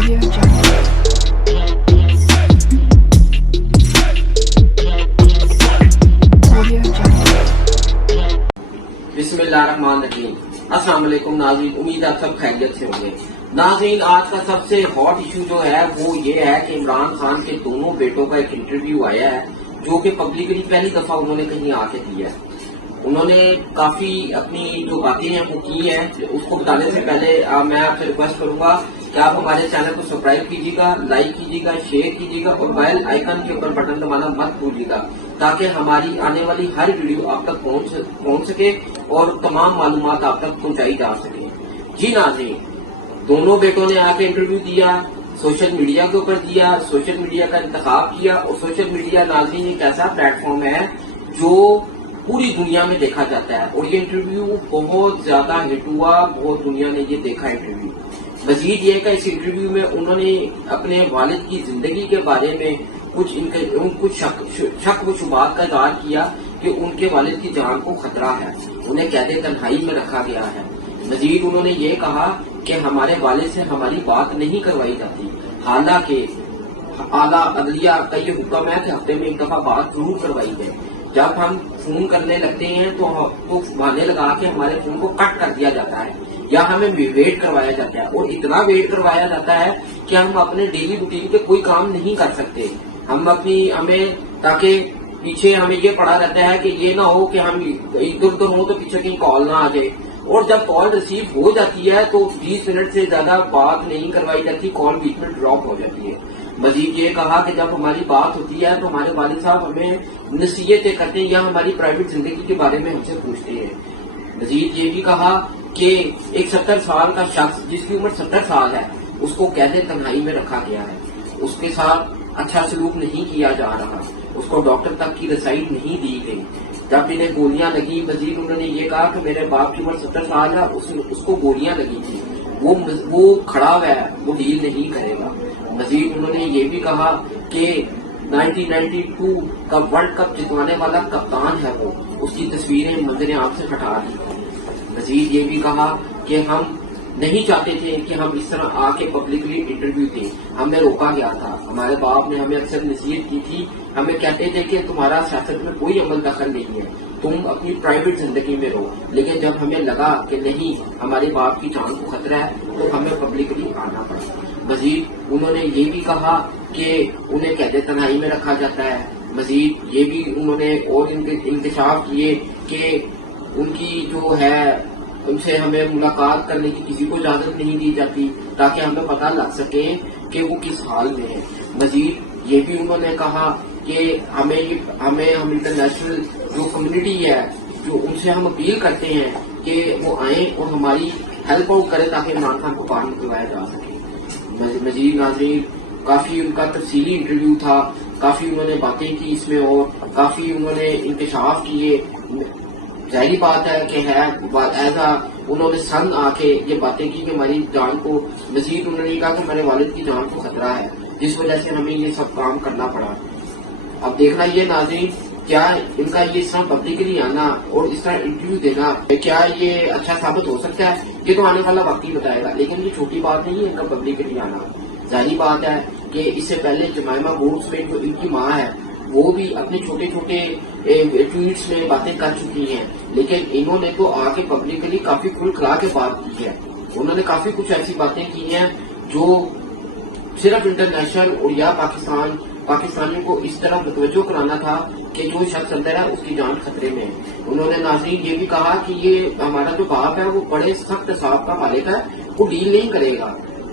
बिस्मिल्लाहिर्रहमानिर्रहीम। अस्सलाम वालेकुम नाज़रीन, उम्मीद है आप सब खैरियत से होंगे। नाज़रीन, आज का सबसे हॉट इशू जो है वो ये है कि इमरान खान के दोनों बेटों का एक इंटरव्यू आया है जो कि पब्लिकली पहली दफा उन्होंने कहीं आके दिया है। उन्होंने काफी अपनी जो बातें हैं वो की है। उसको बताने से पहले मैं आपसे रिक्वेस्ट करूंगा कि आप हमारे चैनल को सब्सक्राइब कीजिएगा, लाइक कीजिएगा, शेयर कीजिएगा और बेल आइकन के ऊपर बटन दबाना मत भूलिएगा ताकि हमारी आने वाली हर वीडियो आप तक पहुंच सके और तमाम मालूमात आप तक पहुंचाई जा सके। जी नाज़रीन, दोनों बेटों ने आके इंटरव्यू दिया, सोशल मीडिया के ऊपर दिया, सोशल मीडिया का इंतखाब किया। और सोशल मीडिया नाज़रीन एक ऐसा प्लेटफॉर्म है जो पूरी दुनिया में देखा जाता है और ये इंटरव्यू बहुत ज्यादा हिट हुआ, बहुत दुनिया ने ये देखा इंटरव्यू। मजीद ये कि इस इंटरव्यू में उन्होंने अपने वालिद की जिंदगी के बारे में कुछ शक व शुबात का इज़हार किया कि उनके वालिद की जान को खतरा है, उन्हें कैदे तन्हाई में रखा गया है। मजीद उन्होंने ये कहा कि हमारे वालिद से हमारी बात नहीं करवाई जाती, हालांकि आला अदलिया का ये हुक्म है कि हफ्ते में एक दफा बात जरूर करवाई जाए। जब हम फोन करने लगते हैं तो बहाने लगा के हमारे फोन को कट कर दिया जाता है या हमें वेट करवाया जाता है और इतना वेट करवाया जाता है कि हम अपने डेली रूटीन पे कोई काम नहीं कर सकते। हमें ताकि पीछे हमें ये पड़ा रहता है कि ये ना हो कि हम इधर उधर हो तो पीछे कहीं कॉल ना आ जाए। और जब कॉल रिसीव हो जाती है तो 20 मिनट से ज्यादा बात नहीं करवाई जाती, कॉल बीच में ड्रॉप हो जाती है। मजीद ये कहा कि जब हमारी बात होती है तो हमारे वालिद साहब हमें नसीहतें करते हैं या हमारी प्राइवेट जिंदगी के बारे में हमसे पूछते हैं। मजीद ये भी कहा कि एक 70 साल का शख्स जिसकी उम्र 70 साल है उसको कैदे तन्हाई में रखा गया है, उसके साथ अच्छा सलूक नहीं किया जा रहा, उसको डॉक्टर तक की रसाई नहीं दी गई। जब इन्हें गोलियां लगी, मजीद उन्होंने ये कहा कि मेरे बाप की उम्र 70 साल है, उसको गोलियां लगी थी, वो खड़ा हुआ है, वो डील नहीं करेगा। मजीद उन्होंने ये भी कहा कि 1992 का वर्ल्ड कप जितवाने वाला कप्तान है वो, उसकी तस्वीरें मंजर आंख से हटा दी। मजीद ये भी कहा कि हम नहीं चाहते थे कि हम इस तरह आके पब्लिकली इंटरव्यू दें, हमें रोका गया था। हमारे बाप ने हमें अक्सर नसीहत की थी, हमें कहते थे कि तुम्हारा सियासत में कोई अमल दखल नहीं है, तुम अपनी प्राइवेट जिंदगी में रहो। लेकिन जब हमें लगा कि नहीं, हमारे बाप की जान को खतरा है तो हमें पब्लिकली आना पड़ा। मजीद उन्होंने ये भी कहा कि उन्हें कैदे तन्हाई में रखा जाता है। मजीद ये भी उन्होंने और इंकशाफ किए कि उनकी जो है उनसे हमें मुलाकात करने की किसी को इजाजत नहीं दी जाती ताकि हमें पता लग सके कि वो किस हाल में है। मजीद ये भी उन्होंने कहा कि हम इंटरनेशनल जो कम्युनिटी है जो उनसे हम अपील करते हैं कि वो आए और हमारी हेल्प आउट करें ताकि इमरान खान को बाहर निकलवाया जा सके। मजीद नाज़रीन, काफी उनका तफसीली इंटरव्यू था, काफी उन्होंने बातें की इसमें और काफी उन्होंने इंकशाफ किए। जाहिर बात है कि ऐसा उन्होंने सन आके ये बातें की कि हमारी जान को, मजीद उन्होंने कहा कि हमारे वालिद की जान को खतरा है जिस वजह से हमें ये सब काम करना पड़ा। अब देखना ये नाज़रीन, क्या इनका ये इस तरह पब्लिकली आना और इस तरह इंटरव्यू देना क्या ये अच्छा साबित हो सकता है? ये तो आने वाला वक्त ही बताएगा, लेकिन ये छोटी बात नहीं है इनका पब्लिकली आना। जाहिर बात है कि इससे पहले जमाइमा गोल्डस्मिथ जो इनकी माँ है वो भी अपने छोटे छोटे ट्वीट्स में बातें कर चुकी हैं, लेकिन इन्होंने तो आके पब्लिकली काफी खुल खिला के बात की है। उन्होंने काफी कुछ ऐसी बातें की हैं जो सिर्फ इंटरनेशनल और या पाकिस्तानियों को इस तरह मुतवज्जो कराना था कि जो शख्स अंदर है उसकी जान खतरे में है। उन्होंने नाज़रीन ये भी कहा कि ये हमारा जो बाप है वो बड़े सख्त साहब का मालिक है, वो डील नहीं करेगा,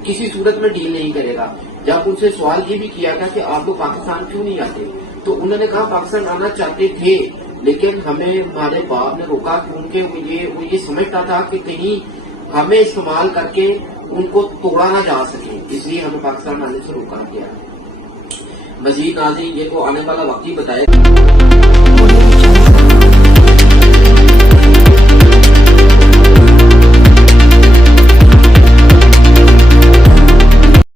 किसी सूरत में डील नहीं करेगा। जब उनसे सवाल ये भी किया गया कि आप लोग पाकिस्तान क्यों नहीं आते, तो उन्होंने कहा पाकिस्तान आना चाहते थे लेकिन हमें हमारे बाप ने रोका क्योंकि वो ये समझता था कि कहीं हमें इस्तेमाल करके उनको तोड़ा ना जा सके, इसलिए हमें पाकिस्तान आने से रोका गया। मजीद नाज़रीन ये तो आने वाला वक्त ही बताएगा।